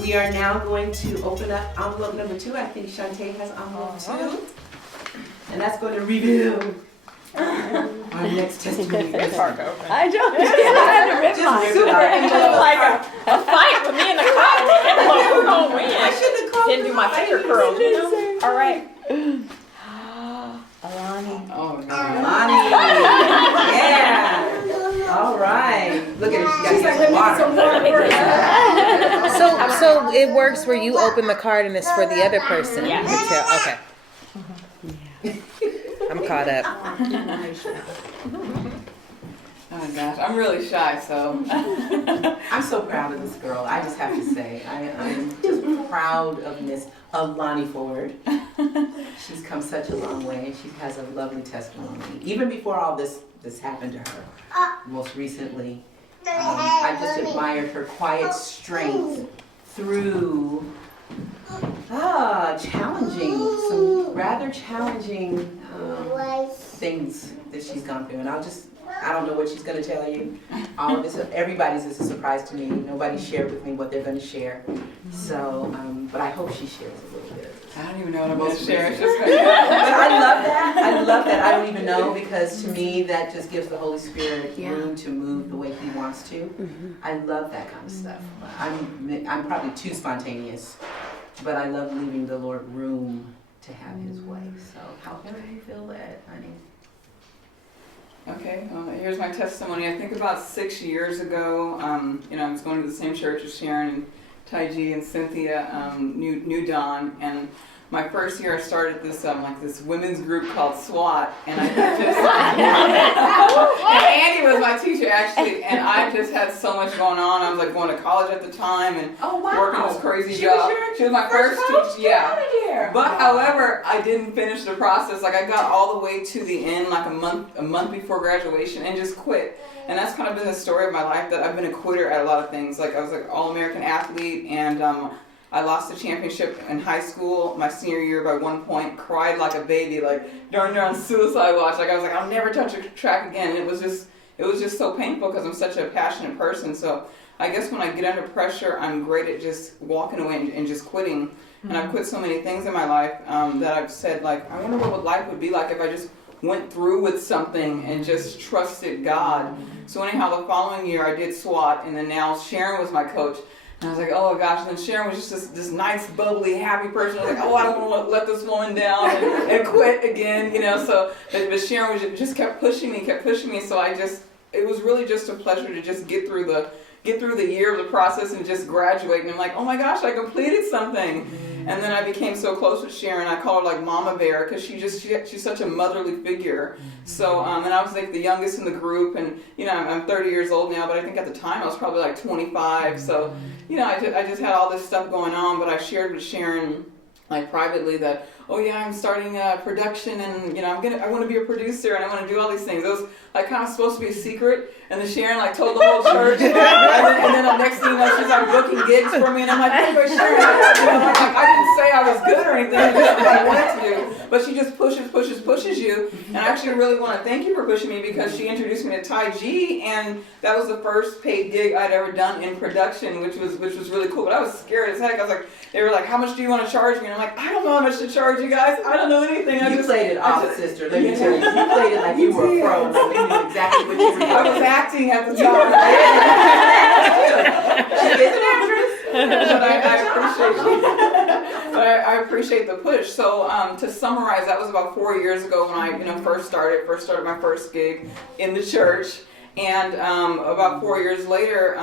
We are now going to open up envelope number 2. I think Shantae has envelope 2. And that's going to reveal our next testimony. I don't. I had to rip mine. Just like a fight with me in the car. The envelope, who's gonna win? I shouldn't have called Didn't do my finger curls, you know? All right. Aloni. Oh, no. Aloni. Yeah. All right. Look at her. She's got some water. So it works where you open the card and it's for the other person. Yeah. Okay. I'm caught up. Oh gosh, I'm really shy, so. I'm so proud of this girl. I just have to say, I'm just proud of Miss Aloni Ford. She's come such a long way. She has a lovely testimony. Even before all this happened to her, most recently, I just admired her quiet strength through some rather challenging things that she's gone through. And I don't know what she's going to tell you. All of this, everybody's is a surprise to me. Nobody shared with me what they're going to share. So, but I hope she shares a little bit. I don't even know what I'm going to share. But I love that. I love that. I don't even know, because to me that just gives the Holy Spirit room to move the way He wants to. I love that kind of stuff. I'm probably too spontaneous, but I love leaving the Lord room to have His way. So, however you feel that, honey. Okay, here's my testimony. I think about 6 years ago, I was going to the same church as Sharon and Taiji and Cynthia, New Dawn, and my first year I started this this women's group called SWAT, and I just and Andy was my teacher actually, and I just had so much going on. I was like going to college at the time and working this crazy job. She was my first teacher, yeah. But however, I didn't finish the process. Like I got all the way to the end, like a month before graduation, and just quit. And that's kind of been the story of my life, that I've been a quitter at a lot of things. Like I was like All-American athlete, and I lost the championship in high school my senior year by 1 point, cried like a baby, like darn suicide watch. Like I was like, I'll never touch a track again. And it was just so painful because I'm such a passionate person. So I guess when I get under pressure, I'm great at just walking away and just quitting. Mm-hmm. And I've quit so many things in my life that I've said, like, I wonder what life would be like if I just went through with something and just trusted God. So anyhow, the following year I did SWAT, and then now Sharon was my coach. And I was like, oh gosh, and then Sharon was just this nice, bubbly, happy person. I was like, oh, I don't want to let this woman down and quit again, so, but Sharon just kept pushing me. So it was really just a pleasure to just get through the year of the process and just graduate. And I'm like, oh my gosh, I completed something. And then I became so close with Sharon. I call her like Mama Bear, because she's such a motherly figure. So and I was like the youngest in the group, and I'm 30 years old now, but I think at the time I was probably like 25. So I just had all this stuff going on, but I shared with Sharon like privately that, oh yeah, I'm starting production, and I want to be a producer, and I want to do all these things. It was like kind of supposed to be a secret, and then Sharon like told the whole church, and then the next thing you know, she's like booking gigs for me, and I'm like, hey, Sharon, I didn't say I was good or anything, I just what I wanted to do, but she just pushes you, and I actually really want to thank you for pushing me, because she introduced me to Taiji, and that was the first paid gig I'd ever done in production, which was really cool. But I was scared as heck. I was like, they were like, how much do you want to charge me? And I'm like, I don't know how much to charge you guys. I don't know anything. You played it off, sister. Let me tell you. You played it like you were a pro. Like we knew exactly what you were doing. I was acting at the time. She is an actress. But I appreciate you. But I appreciate the push. So to summarize, that was about 4 years ago when I first started my first gig in the church, and about 4 years later,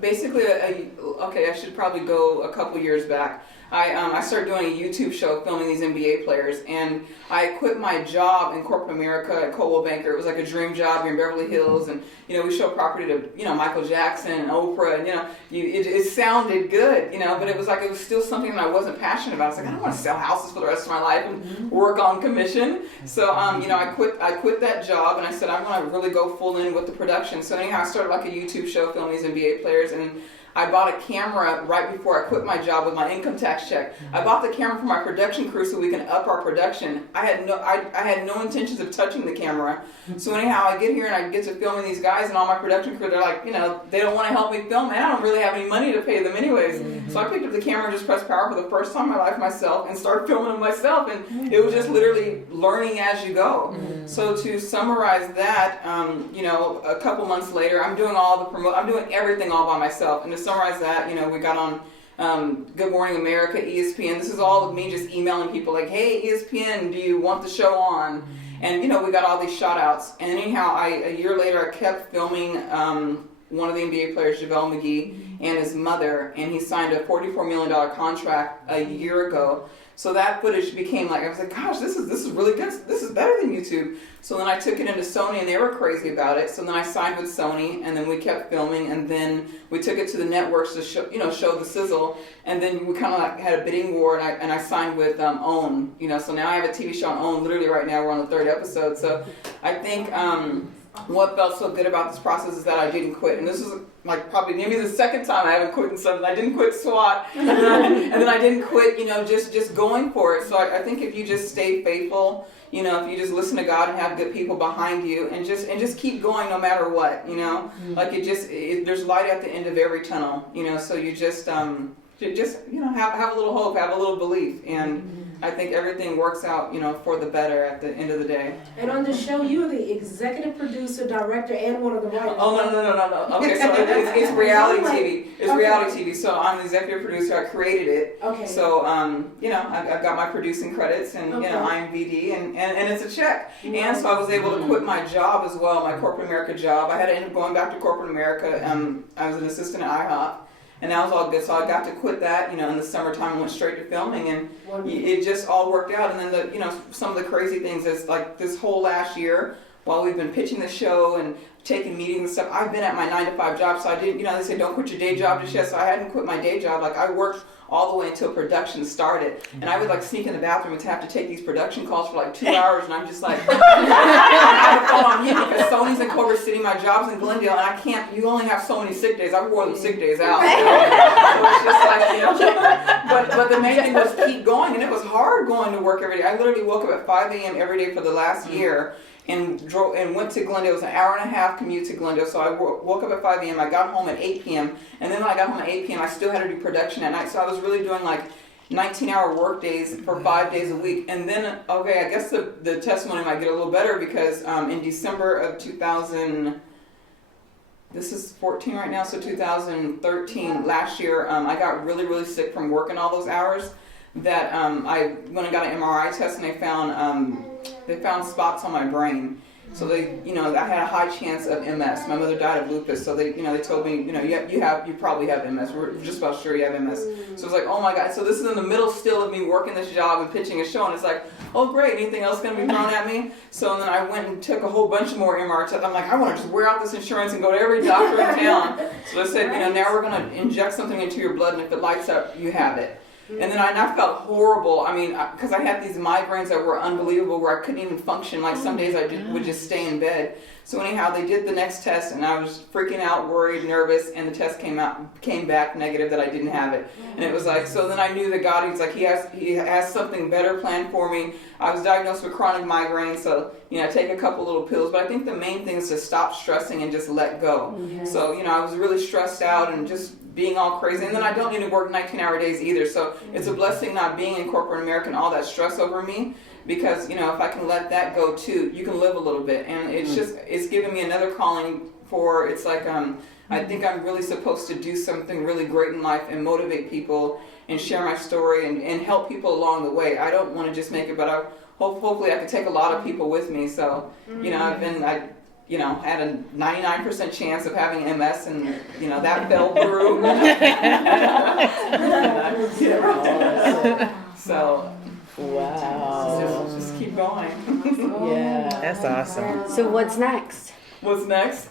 basically, I should probably go a couple years back. I started doing a YouTube show filming these NBA players, and I quit my job in corporate America at Coldwell Banker. It was like a dream job here in Beverly Hills, and we showed property to Michael Jackson and Oprah, and it sounded good, but it was still something that I wasn't passionate about. I was like, I don't want to sell houses for the rest of my life and work on commission. So I quit that job, and I said I'm going to really go full in with the production. So anyhow, I started like a YouTube show filming these NBA players, and I bought a camera right before I quit my job with my income tax check. I bought the camera for my production crew so we can up our production. I had no intentions of touching the camera. So anyhow, I get here and I get to filming these guys, and all my production crew, they're like, they don't want to help me film, and I don't really have any money to pay them anyways. So I picked up the camera and just pressed power for the first time in my life myself and started filming them myself, and it was just literally learning as you go. So to summarize that, a couple months later, I'm doing I'm doing everything all by myself. And to summarize that, we got on Good Morning America, ESPN. This is all of me just emailing people like, hey, ESPN, do you want the show on? And, we got all these shout outs. And anyhow, a year later, I kept filming one of the NBA players, JaVale McGee, and his mother. And he signed a $44 million contract a year ago. So that footage became I was like, gosh, this is really good. This is better than YouTube. So then I took it into Sony, and they were crazy about it. So then I signed with Sony, and then we kept filming, and then we took it to the networks to show the sizzle. And then we kind of had a bidding war, and I signed with OWN. So now I have a TV show on OWN. Literally right now we're on the 3rd episode. So I think what felt so good about this process is that I didn't quit. And this is probably maybe the second time I haven't quit in something. I didn't quit SWAT, and then I didn't quit, just going for it. So I think if you just stay faithful, if you just listen to God and have good people behind you, and just keep going no matter what, there's light at the end of every tunnel, so you just have a little hope, have a little belief, and I think everything works out, for the better at the end of the day. And on the show, you are the executive producer, director, and one of the writers. Oh, no. Okay, so it's reality TV. It's reality TV. So I'm the executive producer. I created it. Okay. So, I've got my producing credits and, IMVD, and it's a check. And so I was able to quit my job as well, my corporate America job. I had to end up going back to corporate America. I was an assistant at IHOP. And that was all good. So I got to quit that, in the summertime, and went straight to filming, and it just all worked out. And then some of the crazy things is this whole last year, while we've been pitching the show and taking meetings and stuff, I've been at my 9-to-5 job. So I didn't, they say don't quit your day job just yet. So I hadn't quit my day job. I worked all the way until production started, and I would sneak in the bathroom and have to take these production calls for 2 hours, and I'm just I have a phone on mute because Sony's in Culver City, my job's in Glendale, and I can't. You only have so many sick days. I wore them sick days out. So it's just but the main thing was keep going, and it was hard going to work every day. I literally woke up at 5 a.m. every day for the last year. And went to Glendale. It was an hour-and-a-half commute to Glendale. So I woke up at 5 a.m. I got home at 8 p.m. And then when I got home at 8 p.m., I still had to do production at night. So I was really doing 19-hour work days for 5 days a week. And then, I guess the testimony might get a little better because in December of 2000, this is 14 right now, so 2013, last year, I got really, really sick from working all those hours. That I went and got an MRI test, and they found spots on my brain. So I had a high chance of MS. My mother died of lupus, so they told me, you probably have MS. We're just about sure you have MS. So it's oh my God. So this is in the middle still of me working this job and pitching a show, and it's oh great, anything else going to be thrown at me? So then I went and took a whole bunch more MRI tests. I'm I want to just wear out this insurance and go to every doctor in town. So I said, now we're going to inject something into your blood, and if it lights up, you have it. And then I felt horrible. Because I had these migraines that were unbelievable, where I couldn't even function. Some days I would just stay in bed. So anyhow, they did the next test, and I was freaking out, worried, nervous, and the test came back negative that I didn't have it. And it was so then I knew that God, he has something better planned for me. I was diagnosed with chronic migraine, so I take a couple little pills. But I think the main thing is to stop stressing and just let go. Yes. So I was really stressed out and just being all crazy, and then I don't need to work 19-hour days either, so it's a blessing not being in corporate America and all that stress over me, because if I can let that go too, you can live a little bit, and it's given me another calling for. It's like I think I'm really supposed to do something really great in life and motivate people and share my story and help people along the way. I don't want to just make it, but hopefully I can take a lot of people with me. So, you know, I had a 99% chance of having MS, and you know that fell through. So Wow. just keep going. Yeah. That's awesome. So what's next? What's next?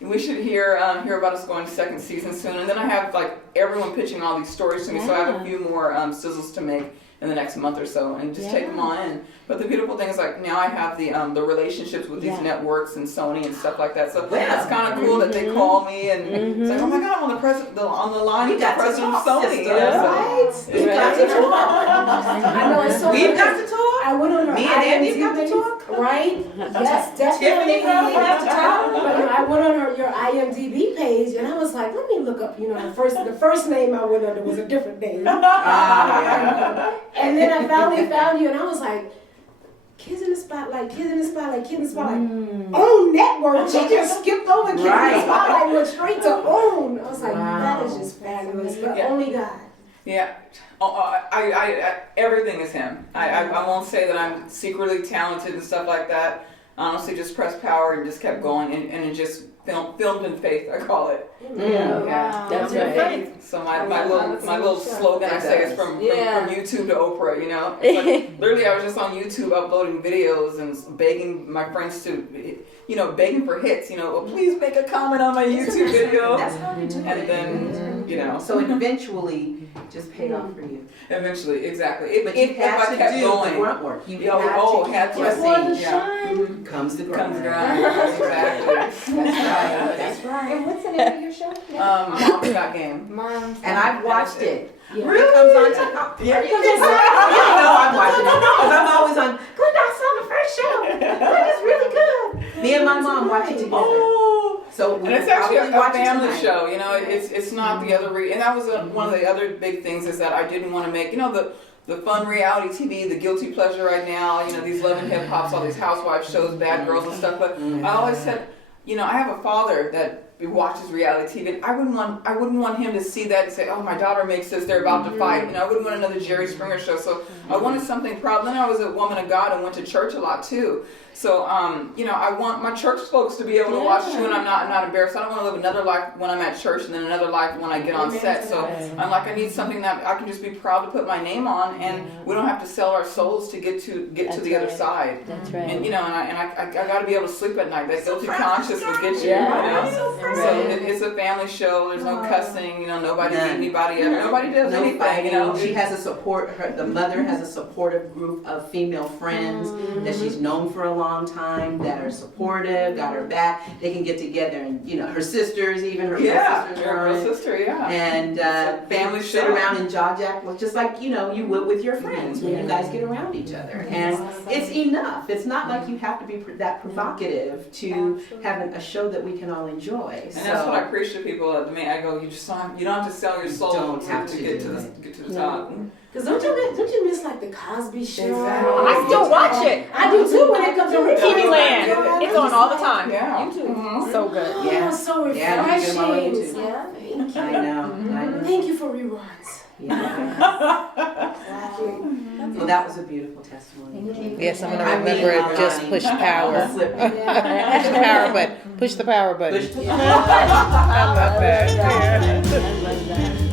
We should hear about us going to second season soon, and then I have like everyone pitching all these stories to me, so I have a few more sizzles to make in the next month or so, and just take them on in. But the beautiful thing is like now I have the relationships with these networks and Sony and stuff like that. So it's kind of cool that they call me and it's like, oh my God, I'm on the line with the president of Sony. Right? We've got to talk. I know it's so We've got to talk. I went on her Me and Andy's IMDb got to page, talk. right? Yes, definitely. Tiffany probably has to talk. But I went on your IMDb page and I was like, let me look up, the first name I went under was a different name. And then I finally found you and I was like, Kids in the Spotlight. Own Network. She just skipped over Kids in the Spotlight and went straight to Own. I was like, that is just fabulous. But only God. Yeah. I everything is him. I won't say that I'm secretly talented and stuff like that. Honestly, just pressed power and just kept going, and it just filmed in faith, I call it. Yeah. That's right. So my little slogan I say is from YouTube to Oprah. You know, it's like, literally I was just on YouTube uploading videos and begging my friends to, begging for hits. Please make a comment on my YouTube video. That's how we do it. And then So it eventually just paid off for you. Eventually, exactly. But you had to do the grunt work. You had to Before the see. shine. Comes the grind. Exactly. That's right. And what's the name of your show? Mom's Got Game. Mom's. And I've watched it. Yeah. Really? It comes on TikTok. Yeah. You know I'm watching it. Because I'm always on, Glenda, I saw the first show. It's really good. Me and my mom watch it together. Oh. So And it's actually a family tonight. show, it's not the other, and that was one of the other big things is that I didn't want to make, the fun reality TV, the guilty pleasure right now, these Love and Hip Hops, all these housewife shows, Bad Girls and stuff, but I always said, I have a father that watches reality TV, and I wouldn't want him to see that and say, oh, my daughter makes this, they're about to fight, I wouldn't want another Jerry Springer show, so I wanted something proud. Then I was a woman of God and went to church a lot too. So, I want my church folks to be able to watch too, and I'm not embarrassed. I don't want to live another life when I'm at church and then another life when I get on set. So I'm like, I need something that I can just be proud to put my name on, and we don't have to sell our souls to get to the other side. That's right. And I got to be able to sleep at night. That guilty conscience will get you. Yeah. So it's a family show. There's no cussing. Nobody beat anybody up. Nobody does No anything. fighting. She has a support. The mother has a supportive group of female friends that she's known for a long time that are supportive, got her back. They can get together and her sisters, even her sisters, her real sister, and family sit show. around and jaw jack, just like you would with your friends when you guys get around each other. And it's enough. It's not like you have to be that provocative to have a show that we can all enjoy. And that's what I preach to people. I go, you don't have to sell your soul to get to the top. Because don't you miss like the Cosby Show? Exactly. I still watch it. I do too when it comes to TV Land. It's on all the time. Yeah. YouTube. So good. Oh, Yeah. so Yeah, you get them on refreshing. YouTube. Yeah, thank you. I know. Thank you for reruns. Yeah. Well, that was a beautiful testimony. Yes, I'm gonna remember it. Just push power. Push the power button. Push the power button. Push the I love that. Yeah. I love that.